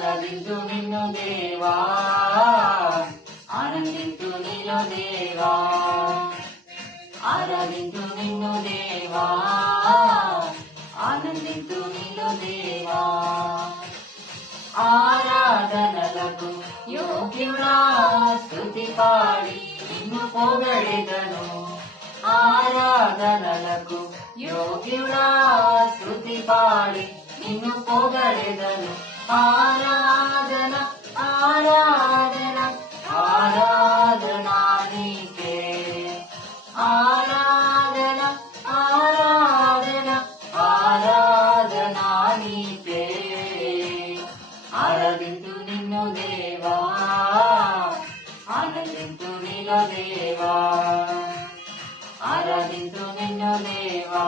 ఆరాధింతు నిన్ను దేవా, ఆనందింతు నీలో దేవా, ఆరాధింతు నిన్ను దేవా, ఆనందింతు నీలో దేవా. ఆరాధనలకు యోగ్యుడా స్తుతి పాడి నిన్ను పొగడెదను, ఆరాధనలకు యోగ్యుడా స్తుతి పాడి నిన్ను పొగడెదను. ఆరాధన ఆరాధన ఆరాధన నీకే, ఆరాధన ఆరాధన ఆరాధన నీకే. ఆరాధింతు నిన్ను దేవా, ఆనందింతు నీలో దేవా, ఆరాధింతు నిన్ను దేవా,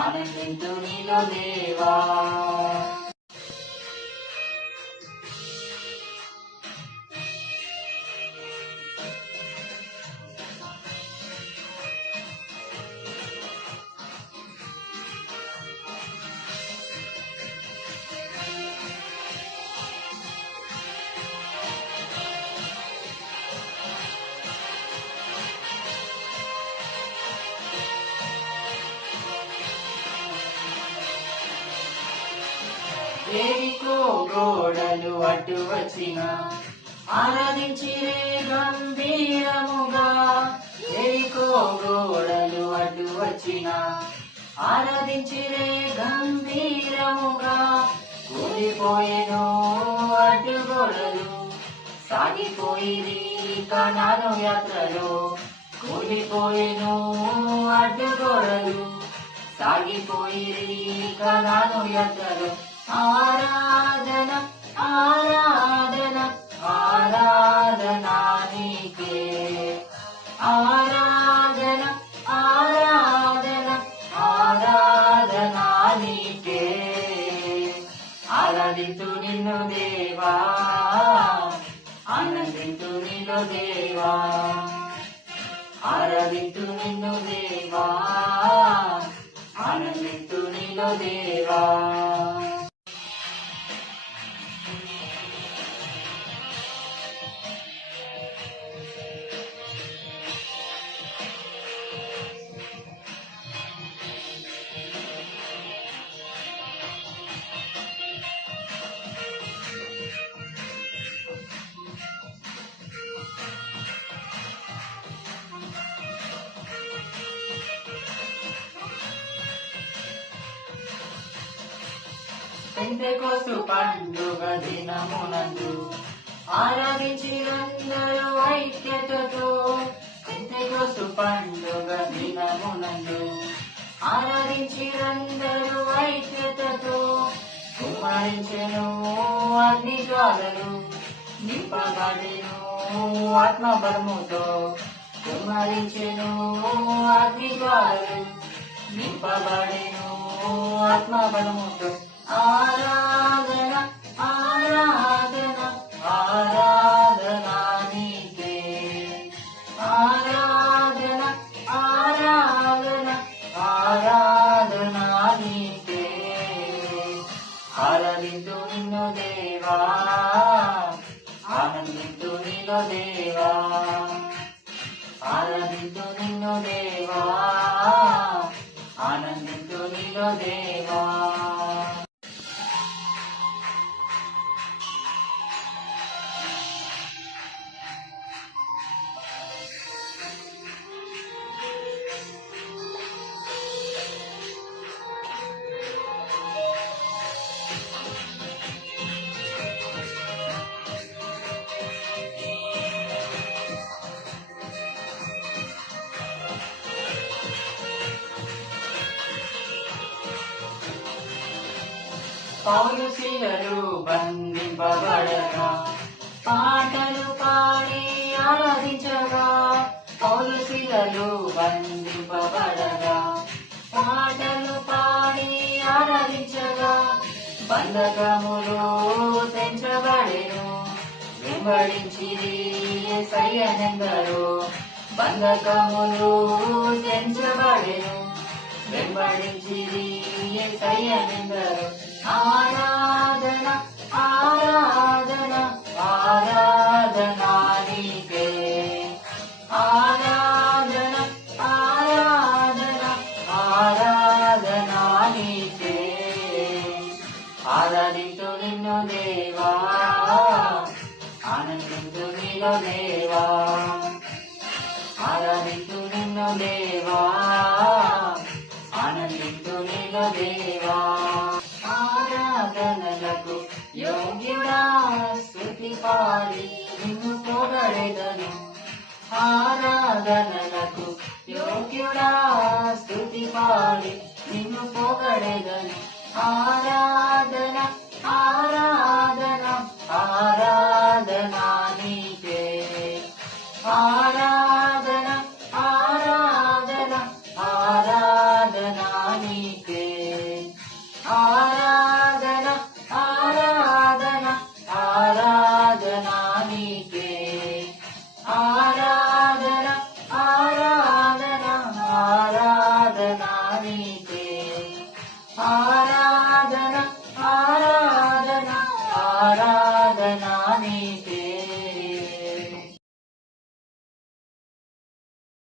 ఆనందింతు నీలో దేవా. ఎరికో గోడలు అడ్డు వచ్చిన ఆరాధించిరే గంభీరముగా, ఎరికో గోడలు అడ్డు వచ్చిన ఆరాధించిరే గంభీరముగా. కూలిపోయేను అడ్డు గోడలు, సాగిపోయిరి కనాను యాత్రలో, కూలిపోయేను అడ్డు గోడలు, సాగిపోయిరి కనాను యాత్రలో. ఆరాధన ఆరాధన ఆరాధన నీకే, ఆరాధన ఆరాధన ఆరాధన నీకే. ఆరాధింతు నిన్ను దేవా, ఆనందింతు నీలో దేవా, ఆరాధింతు నిన్ను దేవా, ఆనందింతు నీలో దేవా. పెంతెకొస్తు పండుగ దినమునందు ఆరాధించిరందరూ ఐక్యతతో, పెంతెకొస్తు పండుగ దినమునందు ఆరాధించిరందరూ ఐక్యతతో. కుమ్మరించెను అగ్ని జ్వాలలు, నింపబడెను ఆత్మబలముతో, కుమ్మరించెను అగ్ని జ్వాలలు, నింపబడెను ఆత్మబలముతో. ఆరాధన ఆరాధన ఆరాధన నీకే, ఆరాధన ఆరాధన ఆరాధన నీకే. ఆరాధింతు నిన్ను దేవా, ఆనందింతు నీలో దేవా, ఆరాధింతు నిన్ను దేవా, ఆనందింతు నీలో దేవా. పౌలు శిలలు బంధింపబడగా పాటలు పాడి ఆరాధించగా, పౌలు శిలలు బంధింపబడగా పాటలు పాడి ఆరాధించగా. బంధకములు తెంచబడెను వెంబడించిరి యేసయ్యనెందరో, బంధకములు తెంచబడెను వెంబడించిరి యేసయ్యనెందరో. ఆరాధన ఆరాధించు నిన్ను దేవా, ఆనందించు నీలో దేవా, ఆరాధించు నిన్ను దేవా, ఆనందించు నీలో దేవా. ఆరాధనలకు యోగ్యుడా, స్తుతి పాడి నిన్ను పొగడెదను. ఆరాధనలకు యోగ్యుడా, స్తుతి పాడి నిన్ను పొగడెదను.